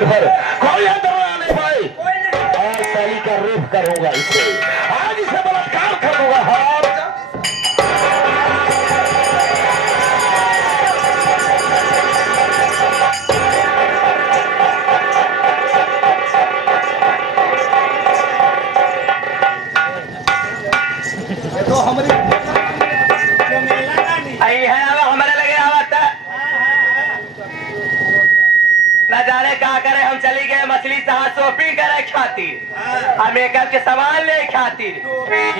Minute भर कोई अंदर आने पाए। आज साली का रेप करूंगा इसे, आज इसे बलात्कार करूंगा। हाँ तो हमारी न जाने क्या करे, हम चली गए मछली साहब शॉपिंग करे खातिर, हम मेकअप के सामान ले खातिर।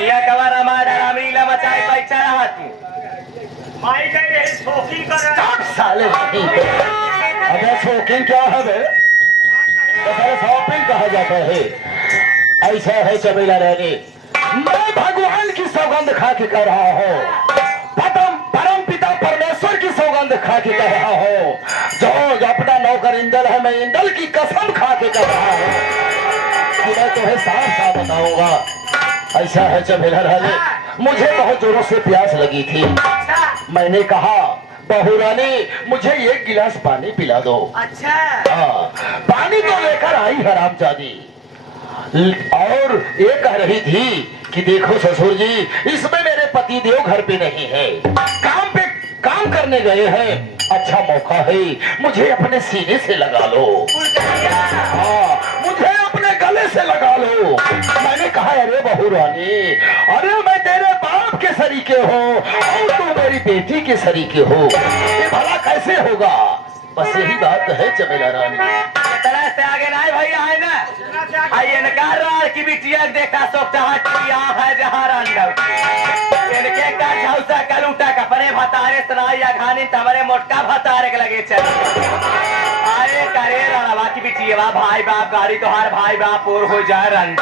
यह कवर हमारा रामलीला मचाए पैसा रहा तू माई गई शौकीन कर साले। अबे शौकीन क्या है बे? शॉपिंग कहा जाता है। ऐसा है चबेला रानी, मैं भगवान की सौगंध खा के कह रहा हूँ, परम पिता परमेश्वर की सौगंध खा के कह रहा हूँ, जो अपना नौकर इंदल है, मैं इंदल की कसम खा के कह रहा हूँ कि मैं तुम्हें साफ साफ बताऊंगा। ऐसा है चबेला रानी, मुझे बहुत जोरों से प्यास लगी थी। मैंने कहा बहू रानी मुझे एक गिलास पानी पिला दो। अच्छा हाँ, पानी तो लेकर आई हरामजादी, और ये कह रही थी कि देखो ससुर जी, इसमें मेरे पति देव घर पे नहीं है, काम करने गए हैं, अच्छा मौका है, मुझे अपने सीने से लगा लो। हाँ, मुझे अपने गले से लगा लो। मैंने कहा अरे बहू रानी, अरे मैं तेरे बाप के सरीके हूँ और तू मेरी बेटी के सरीके हो, ये भला कैसे होगा? बस यही बात है चमेला रानी। तरह से आगे नहीं भैया है ना, आइए नकार की बिटिया देखा सोचता है जहाँ रंडव इनके का झौसा कलूटा कपड़े भतारे सनाइया घानी तमरे मोटका भतारे के लगे चल आए करे रवा की बिटिया भाई बाप गाड़ी तो हर भाई बाप और हो जाए रंड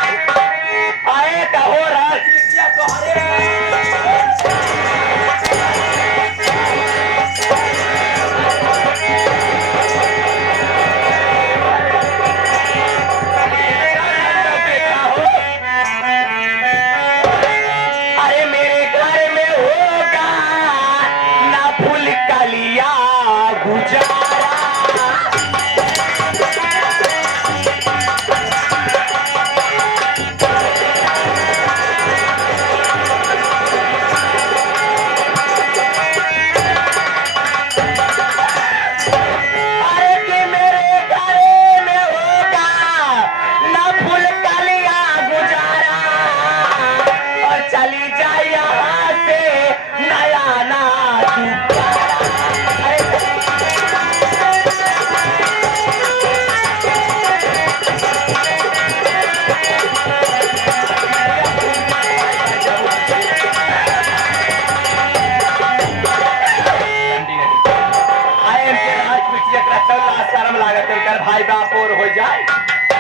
आए कहो बिटिया तो भाई बाप और हो जाए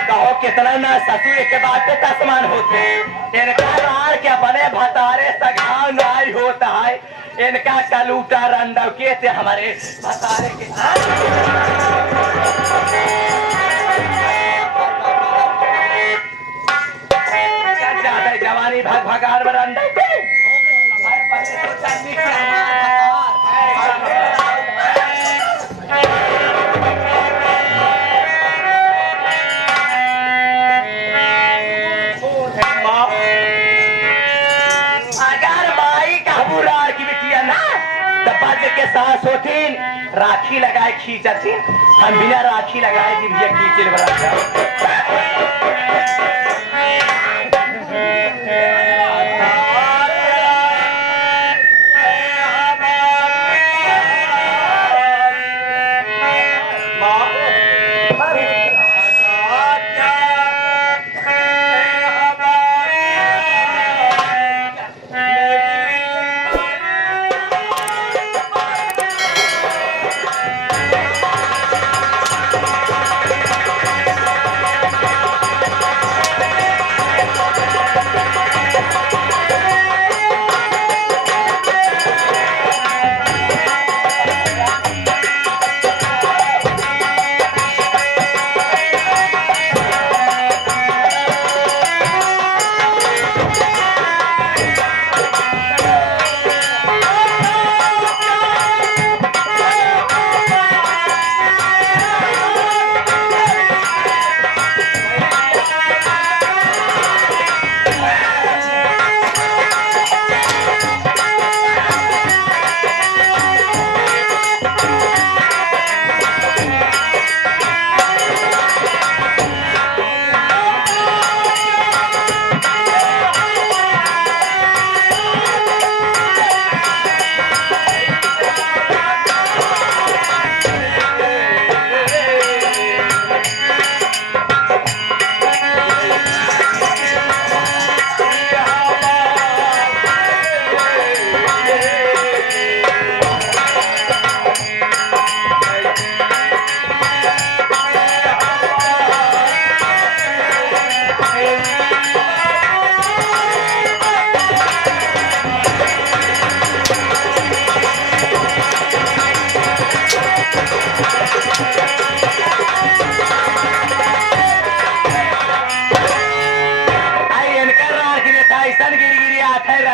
कहो कितना ना ससुर के बात पे तस्मान होते इनका के बने भतारे सगाव नहीं होता है इनका कलूटा रंडव के से हमारे भतारे के ज्यादा जवानी भग भगार में रंडव के के साथ होतीन राखी लगाए खींचतीन हम बिना राखी लगाए जी भैया खींचे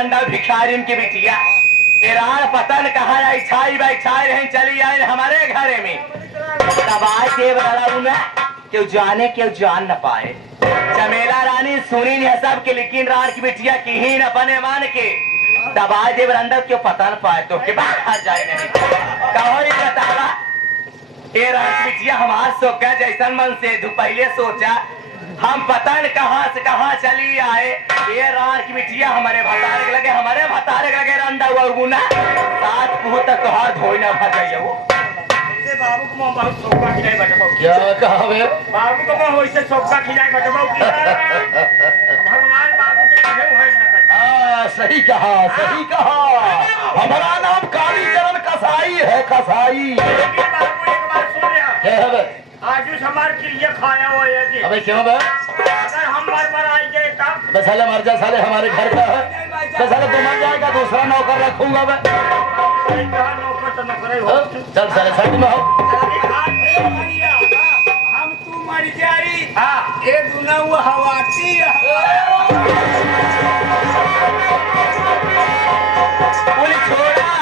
अंडा भिखारिन की बिटिया ईरान पतन कहा छाई भाई छाई रहे चली आए हमारे घरे में दबाए के बड़ा क्यों जाने क्यों जान न पाए चमेला रानी सुनी नहीं सब के लेकिन रान की बिटिया की ही न बने मान के दबाए दे अंदर क्यों पता न पाए तो के बाहर जाए नहीं कहो ये बतावा ये रान की बिटिया हमार सोचा जैसन मन से पहले सोचा हम पता न कहाँ से कहाँ चली आए ये रान की बिटिया हमारे भतारे लगे रंदा हुआ गुना सात पुह तक तो हाथ धोई ना भर गई वो बाबू को मैं बहुत चौका खिलाए बटबो क्या कहा बे बाबू को मैं वैसे चौका खिलाए बटबो भगवान बाबू के कहे होए न कर सही कहा हमारा नाम कालीचरण कसाई है कसाई लेकिन बाबू एक बात सुन ले क्या है बे आज उस हमार क्रिया खाया हुआ है जी अबे क्यों बे अगर हम मर पर आई गए तब बे साले मर जा साले हमारे घर का है बे साले तू मर जाएगा दूसरा नौकर रखूंगा बे सही कहा नौकर तो नौकर हो चल साले सच में हो हम तू मर जाई हां ये दुना वो हवाती पुलिस छोड़ा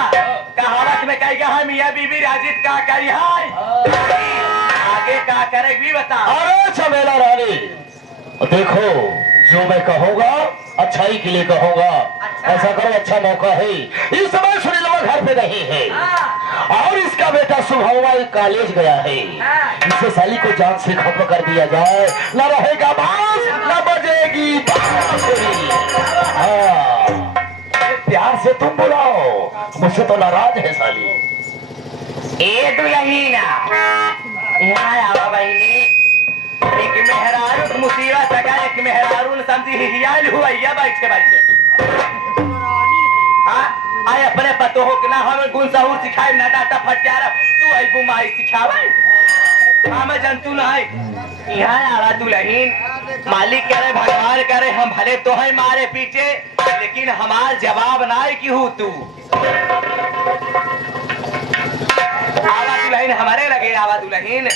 कहावत में कहेगा हम मियां बीबी राजिद का करी हाय आगे का करे भी बता अरे चमेला रानी देखो जो मैं कहूँगा अच्छाई के लिए कहूँगा ऐसा करो अच्छा मौका है इस समय सुनीलवा घर पे नहीं है और इसका बेटा सुबह कॉलेज गया है इसे साली को जान से खत्म कर दिया जाए न रहेगा बांस न बजेगी बांसुरी। हाँ प्यार से तुम बुलाओ मुझसे तो नाराज है साली ए दुल्ही ना यहाँ आवा बहनी एक मेहरारू मुसीबत लगा एक मेहरारू ने समझी हियाल हुआ या बैठे हाँ आए अपने पतो हो कि ना हमें गुण सहूर सिखाए ना डाटा फटकारा तू आई बुमाई सिखावे हमें जंतु ना है यहाँ आवा दुल्हीन मालिक करे भगवान करे हम भले तो है मारे पीछे लेकिन हमार जवाब ना है कि हूँ तू आवा दुल्हीन हमारे लगे आवा दुल्हीन